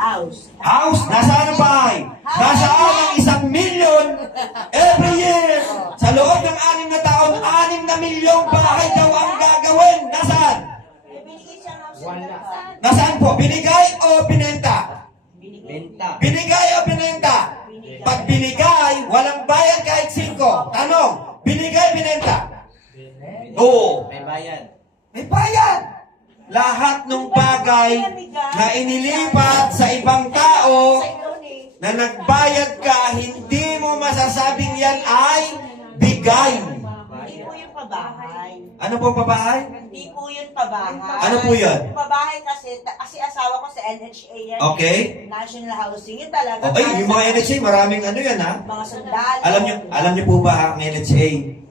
House. House? Nasaan ang bahay? Nasaan ang 1 million every year? Sa loob ng 6 na taon, 6 na milyong bahay daw ang gagawin. Nasaan? Binigay siyang house. Nasaan po? Binigay o binenta? Benta. Binigay o binenta? Pag binigay, walang bayad kahit 5. Tanong, binigay, binenta? Oo. May bayan. May bayad. Lahat ng bagay na inilipat sa ibang tao na nagbayad ka, hindi mo masasabing yan ay bigay. Hindi po yung pabahay. Ano po pabahay? Hindi po yung pabahay. Ano po yun? Yung pabahay kasi asawa ko sa NHA yan. Okay. National Housing. Yun talaga. Okay, yung mga NHA, maraming ano yan ha. Mga sundalo. Alam niyo po ba ang NHA?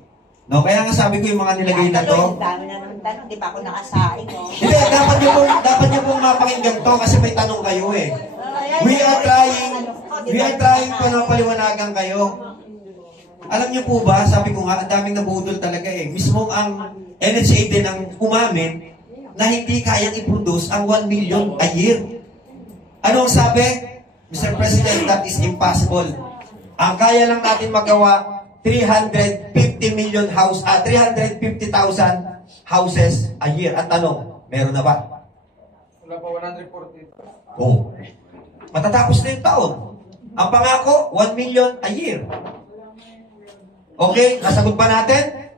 No, kaya nga sabi ko yung mga nilagay na to. Dami na naman tanong, di pa ako nakasaing. Hindi, dapat niyo pong mapakinggan to kasi may tanong kayo eh. We are trying to napaliwanagan kayo. Alam niyo po ba, sabi ko nga, ang daming nabudol talaga eh. Mismo ang NHA din ang umamin na hindi kayang i-produce ang 1 million a year. Ano ang sabi? Mr. President, that is impossible. Ang kaya lang natin magawa, 350,000 houses a year. At tanong, meron na ba? Wala pa 140. Oh. Matatapos na yung taon. Ang pangako, 1 million a year. Okay, nasagot ba natin?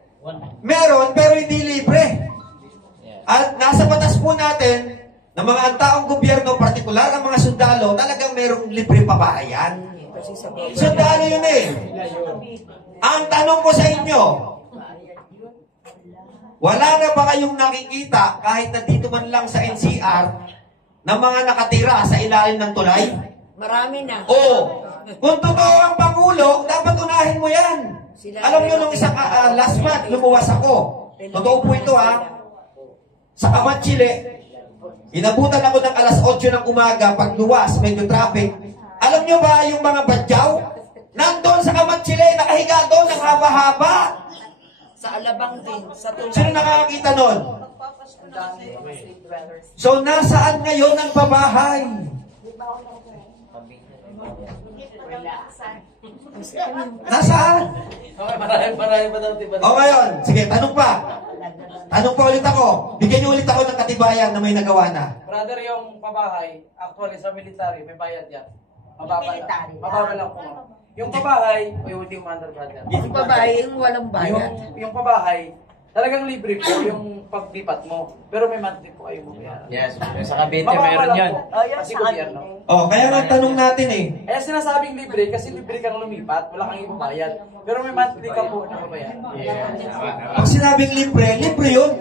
Meron, pero hindi libre. At nasa batas po natin, ng mga taong gobyerno, partikular ang mga sundalo, talagang merong libre pabahayan. Sundalo yun eh. Ang tanong ko sa inyo, wala na ba kayong nakikita kahit na dito man lang sa NCR na mga nakatira sa ilalim ng tulay? Marami na. Oo. Kung totoo ang Pangulo, dapat unahin mo yan. Alam nyo, nung isang last month, lumuwas ako. Totoo po ito ha. Sa Kamat, Chile, inabutan ako ng alas 8 ng umaga, pag luwas, medyo traffic. Alam nyo ba yung mga badyaw? Nandun sa Kamat, Chile, nakahiga doon ng haba-haba. Sa Alabang din. Sa Tulay. Sino nakakakita nun? So, nasaan ngayon ang babahay? Nasaan? Marami pa daw, diba? O ngayon, sige, tanong pa. Tanong pa ulit ako. Bigyan niyo ulit ako ng katibayan na may nagawa na. Brother, yung pabahay, actually sa military, may bayad yan. Mababa lang. Mababa lang po. Yung pabahay, hindi umandar, brother. Yung babae, yung walang bayan. Yung pabahay, talagang libre po yung paglipat mo. Pero may monthly po kayo mabayaran. Yes, sa Cavite meron yun. Kasi gobyerno. Oh, kaya nga tanong natin eh. Kaya sinasabing libre kasi libre kang lumipat, wala kang ibabayad. Pero may monthly ka po na mabayaran. Pag sinabing libre, libre yun.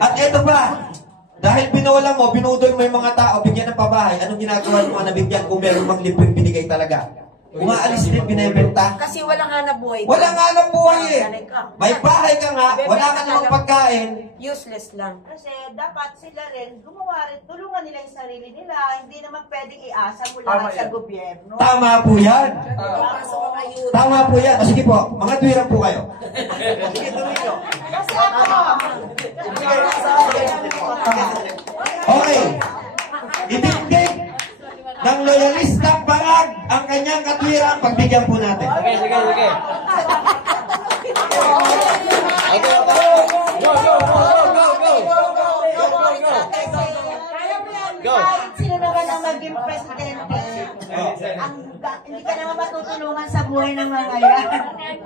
At eto pa, dahil binawala mo, binudol mo yung mga tao, bigyan ng pabahay, anong ginagawa mo na nabigyan kung meron mang libreng binigay talaga? Umaalis din, binibenta. Kasi walang hanap buhay. Wala nga lang buhay eh. May bahay ka nga, wala ka namang pagkain. Useless lang. Kasi dapat sila rin, gumawa rin, tulungan nila yung sarili nila. Hindi naman pwedeng iasa mo lahat sa gobyerno. Tama po yan. Sa mga youth. Tama po yan. O sige po, mga tuwiran po kayo. Kasi ako, Okay. Itindig ng loyalistang bangag ang kanyang katwiran, pagbigyan po natin. Sige. Go. kahit sino naman ang maging presidente, hindi ka naman matutulungan sa buhay ng mga yan.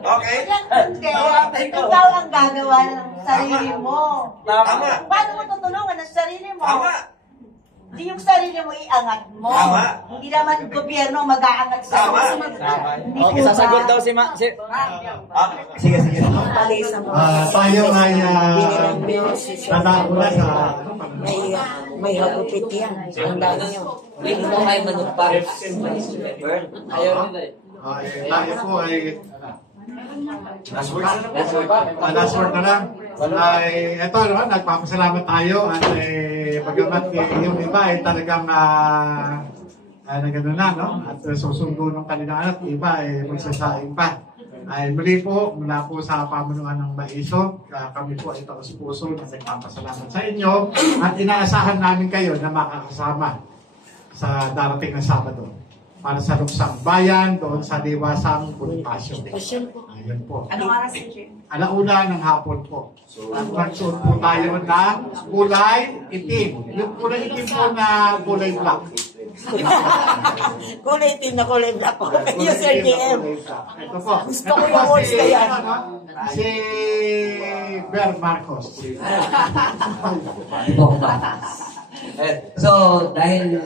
Okay? Hindi. Ikaw ang gagawa ng sarili mo. Tama. Paano mo tutulungan ang sarili mo? Tama. Hindi yung sarili mo iangat mo. Tama. Hindi naman gobyerno mag-aangat sa Tama. Hindi Okay, po sasagot ba? daw si Sige. Tayo ay nadakula sa May hagupit yan. Ang dami nyo. Hindi mo kayo manupar. Ayaw nila eh. tayo po ay last word na lang. Ay, eto, no, nagpapasalamat tayo at bagamat yung iba ay talagang nagano na, no? At susundo ng kanilang anak, iba ay magsasaing pa. Ay muli po, mula po sa pamunuan ng Maiso, kami po ay taos-puso na nagpapasalamat sa inyo at inaasahan namin kayo na makakasama sa darating na Sabado para sa Luksang Bayan doon sa Diwasang Bonifacio. Ayun po. Anong oras, Sir? Alauna ng hapon po. Nagsuot po tayo ng kulay itim. Yung kulay itim po na kulay black. Kulay itim na kulay black po. Kayo, Sir JM. Ito po. Gusto ko yung words na yan. Si Ber Marcos. So, dahil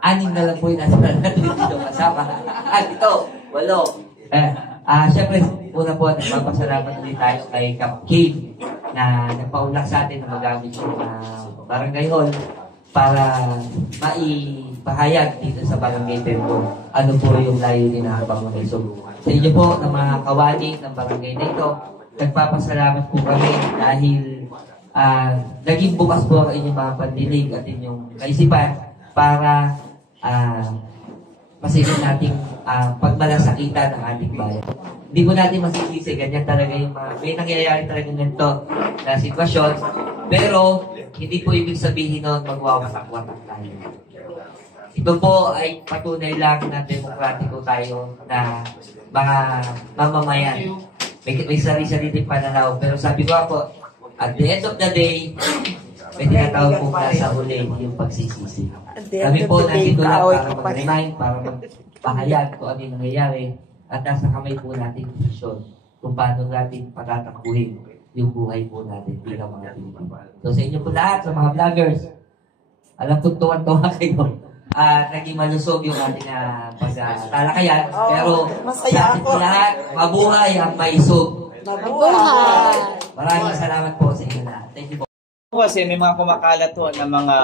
6 na lang po yung nasa natin dito kasama. At ito, 8. Siyempre, una po, nagpapasalamat ulit tayo kay Cap Kim na nagpaulak sa atin na magamit yung barangay hall para maipahayag dito sa barangay Tempo ano po yung layunin na habang mga iso. Sa inyo po, ng mga kawani ng barangay na ito, nagpapasalamat po kami dahil naging bukas po ang inyong mga pandinig at inyong kaisipan para masigit nating pagmalasakitan ng ating bayan. Hindi po natin masisisi, ganyan talaga yung may nangyayari talaga ganito na sitwasyon, pero hindi po ibig sabihin nun magwawasak-wasak tayo. Ito po ay patunay lang na demokratiko tayo na mga mamamayan. May sarili-sarili pananaw, pero sabi ko po, at the end of the day, may tinatawag po para sa huli yung pagsisisi. Kami po nandito lang para mag-remind, para magpahayag kung ano yung nangyayari at nasa kamay po natin yung desisyon kung paano natin patatakbuhin yung buhay po natin bilang mga Pilipino. So sa inyo po lahat, sa mga vloggers, alam ko tuwan-tuwa kayo. Naging malusog yung ating pagtalakayan, pero sa ating lahat, mabuhay ang maisog. Mabuhay! Maraming salamat po sa inyo lahat. Thank you po. Kasi may mga kumakalat po ng mga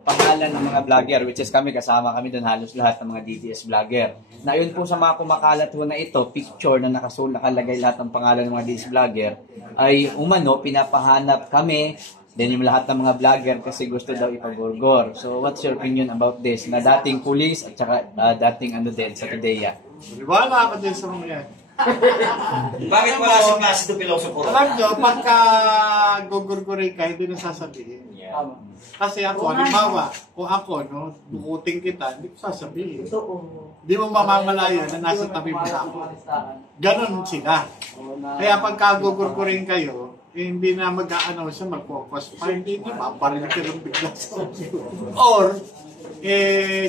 pangalan ng mga vlogger, which is kasama kami doon halos lahat ng mga DDS vlogger. Na yun po sa mga kumakalat po na ito, picture na nakalagay lahat ng pangalan ng mga DDS vlogger, ay pinapahanap kami, then yung lahat ng mga vlogger kasi gusto daw ipagorgor. So what's your opinion about this? Na dating police at saka dating din sa Tadea. Wala ako din sa mga yan. Bakit wala si Placido Pilosopo? Alam nyo, pagka gugurgurin ka, hindi na sasabihin. Kasi ako, halimbawa, kung ako, bukuting kita, hindi ko sasabihin. Hindi mo mamamalayan na nasa tabi mo ako. Ganon sila. Kaya pagka gugurgurin kayo, hindi na mag-aano siya, mag-focus pa, hindi na maparinig ka ng bigla sa or,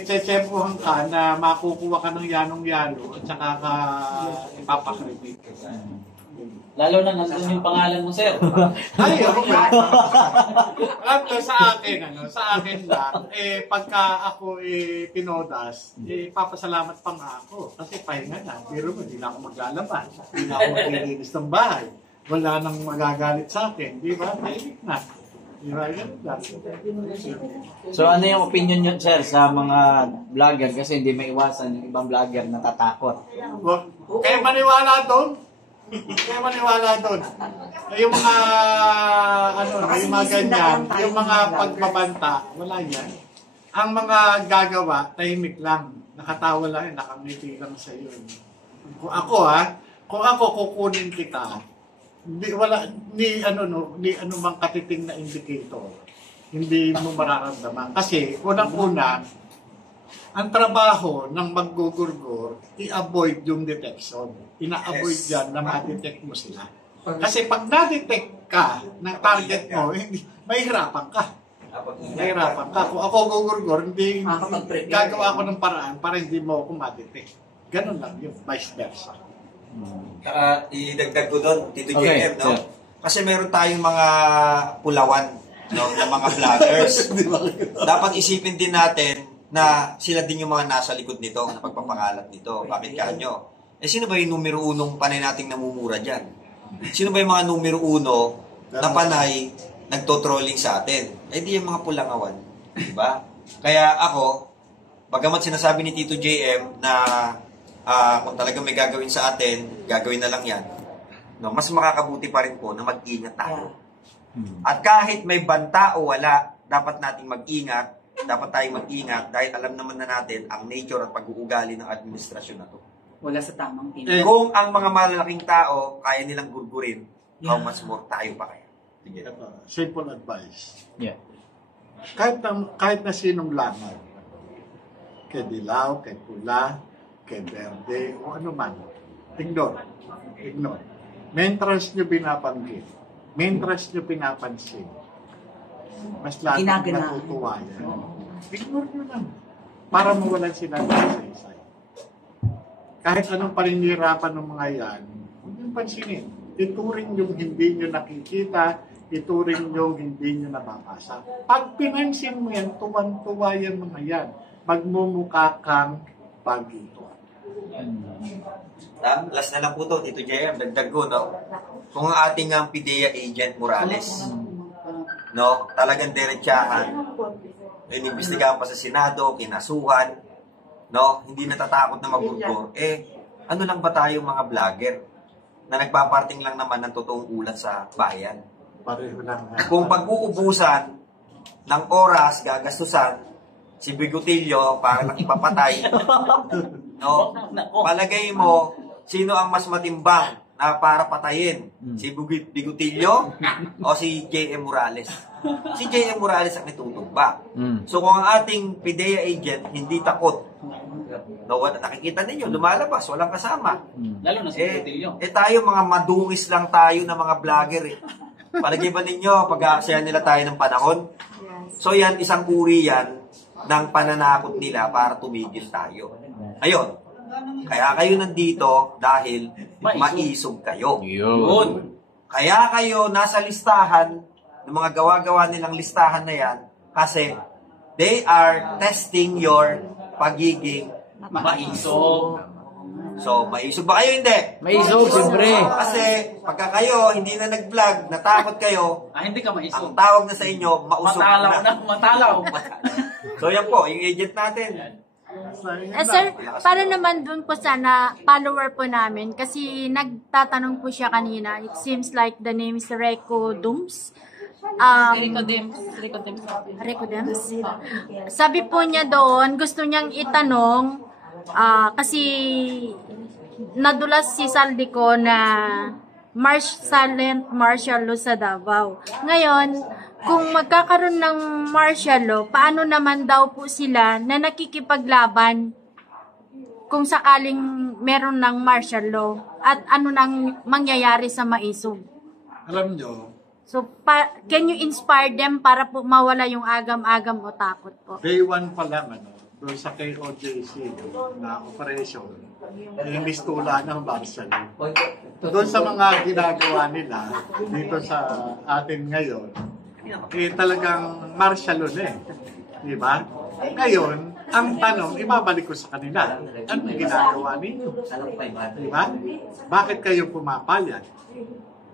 tsetsempohan ka na makukuha ka ng yanong-yano at saka ka ipapakritik. Lalo na nandun yung pangalan mo, sir. Ay, ako ba? Alam ko, sa akin lang, pagka ako pinodas, papasalamat pa nga ako. Kasi pahinga na, pero hindi na ako maglalaban. Hindi na ako maglilinis ng bahay. Wala nang magagalit sa akin, di ba? Tahimik na. So ano yung opinion nyo, sir, sa mga vlogger? Kasi hindi maiwasan yung ibang vlogger natatakot. Kaya maniwala doon. Yung mga, yung mga ganyan, yung mga pagbabanta, wala yan. Ang mga gagawa, tahimik lang. Nakatawa lang, nakangiti lang sa iyo. Kung ako kukunin kita, ni mang katiting na indicator, hindi mo mararamdaman. Kasi, unang-una, ang trabaho ng maggugurgur, i-avoid yung detection. Ina-avoid yan na ma-detect mo sila. Kasi pag na-detect ka ng target mo, mahihirapan ka. Kung ako gugurgur, hindi gagawa ako ng paraan para hindi mo ako ma-detect. Ganun lang yung vice versa. Idagdag ko doon, Tito JM, no? Sir. Kasi meron tayong mga pulawan, no, ng mga vloggers. Dapat isipin din natin na sila din yung mga nasa likod nito, na pagpapangalat nito. Bakit kanyo? Sino ba yung numero 1 panay nating namumura dyan? Sino ba yung mga numero 1 na panay nagtotrolling sa atin? Di yung mga pulangawan. Diba? Kaya ako, bagamat sinasabi ni Tito JM na kung talagang may gagawin sa atin, gagawin na lang yan. No, mas makakabuti pa rin po na mag-ingat tayo. At kahit may banta o wala, dapat nating mag-ingat, dapat tayong mag-ingat dahil alam naman na natin ang nature at pag-uugali ng administrasyon na to. Wala sa tamang Kung ang mga malalaking tao kaya nilang gurgurin, how much more tayo pa kaya? Sige. Simple advice. Yeah. Kahit na sinong lamang, kay dilaw, kay pula, kay verde, o ano man. Ignore. Ignore. Mentras nyo binabanggit, mentras nyo pinapansin, mas lalo natutuwa yan. Ignore nyo lang. Para mawalan sila ng isa-isa. Kahit anong paninirapan ng mga yan, huwag nyo pansinin. Ituring yung hindi nyo nakikita, ituring yung hindi nyo nababasa. Pag pinansin mo yan, tuwan-tuwa yan mga yan. Magmumukha kang bagito. Last na lang po to, Tito JM, dagdag ko, no? Kung ang ating PIDEA agent Morales, no, talagang diretsahan, inimbestigahan pa sa Senado, kinasuhan, no, hindi natatakot na magburgor, ano lang ba tayong mga vlogger na nagpaparting lang naman ng totoong ulat sa bayan? Pareho lang. Kung pag-uubusan ng oras, gagastusan, si Bigotillo para nakipapatay, no, palagay mo, sino ang mas matimbang na para patayin? Si Bigotillo o si J.M. Morales? Si J.M. Morales ang itutugba. So kung ang ating PIDEA agent hindi takot, no, nakikita ninyo, lumalabas, walang kasama. Lalo na si Bigotillo. Tayo mga madungis lang tayo na mga vlogger eh. Palagay ba ninyo, pag-aaksaya nila tayo ng panahon? So yan, isang uri yan ng pananakot nila para tumigil tayo. Ayun. Kaya kayo nandito dahil maisog kayo. Yun. Kaya kayo nasa listahan ng mga gawa-gawa nilang listahan na yan kasi they are testing your pagiging maisog. So, maisog ba kayo? Hindi. Maisog, siyempre. Kasi pagka kayo hindi na nag-vlog, natakot kayo, Hindi ka maisog. ang tawag na sa inyo, mausog Matalaw. So yan po, yung agent natin. Sir, para naman dun po sana, follower po namin, kasi nagtatanong po siya kanina, it seems like the name is Reco Dums. Reco Dums. Sabi po niya doon, gusto niyang itanong, kasi nadulas si Saldico na silent martial law sa Davao. Ngayon, kung magkakaroon ng martial law, paano naman daw po sila na nakikipaglaban kung sakaling meron ng martial law? At ano nang mangyayari sa maisog? Alam nyo, So, can you inspire them para po mawala yung agam-agam o takot po? day 1 pa lang, doon sa KOJC na operation, imbis tula ng martial. Doon sa mga ginagawa nila dito sa atin ngayon, talagang martial law na Di ba? Ngayon, ang tanong, ibabalik ko sa kanila, anong ginagawa ninyo? Di ba? Bakit kayo pumapayag?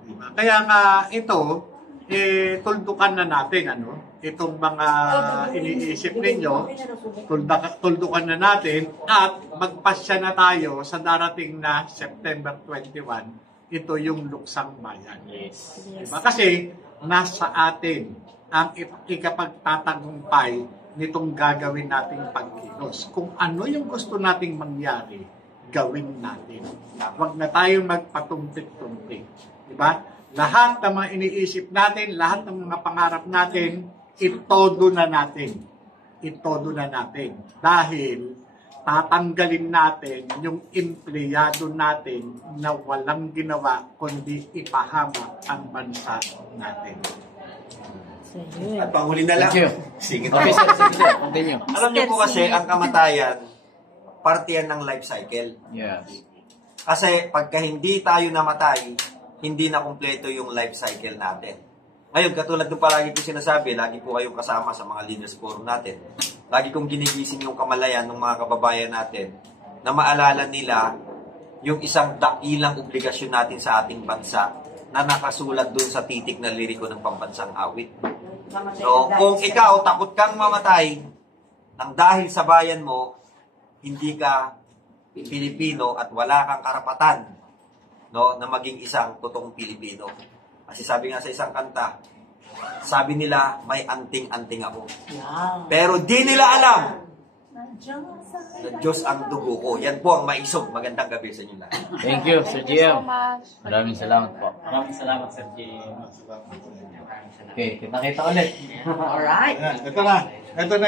Diba? Kaya nga ito, tuldukan na natin, itong mga iniisip ninyo, tuldukan na natin at magpasya na tayo sa darating na September 21, ito yung Luksang Bayan. Diba? Kasi nasa atin ang ikapagtatagumpay nitong gagawin nating pagkilos. Kung ano yung gusto nating mangyari, gawin natin. Huwag na tayong magpatumpik-tumpik. Diba? Lahat ng mga iniisip natin, lahat ng mga pangarap natin, itodo na natin. Itodo na natin. Dahil tatanggalin natin yung empleyado natin na walang ginawa kundi ipahama ang bansa natin. At panghuli na lang. Thank you. Sige. Okay, sir. Sige, sir. Continue. Alam niyo po kasi, ang kamatayan, parte yan ng life cycle. Yes. Kasi pagka hindi tayo namatay, hindi na kumpleto yung life cycle natin. Ngayon, katulad ng palagi ko sinasabi, lagi po kayong kasama sa mga leaders forum natin. Lagi kong ginigising yung kamalayan ng mga kababayan natin na maalala nila yung isang dakilang obligasyon natin sa ating bansa na nakasulat dun sa titik na liriko ng pambansang awit. So, kung ikaw takot kang mamatay nang dahil sa bayan mo, hindi ka Pilipino at wala kang karapatan na maging isang totoong Pilipino. Kasi sabi nga sa isang kanta, sabi nila may anting-anting ako. Pero di nila alam na Diyos ang dugo ko. Yan po ang maisog. Magandang gabi sa inyo lahat. Thank you, Sir GM. Maraming salamat po. Maraming salamat, Sir GM. Okay, kita-kita ulit. Alright. Ito na. Ito na.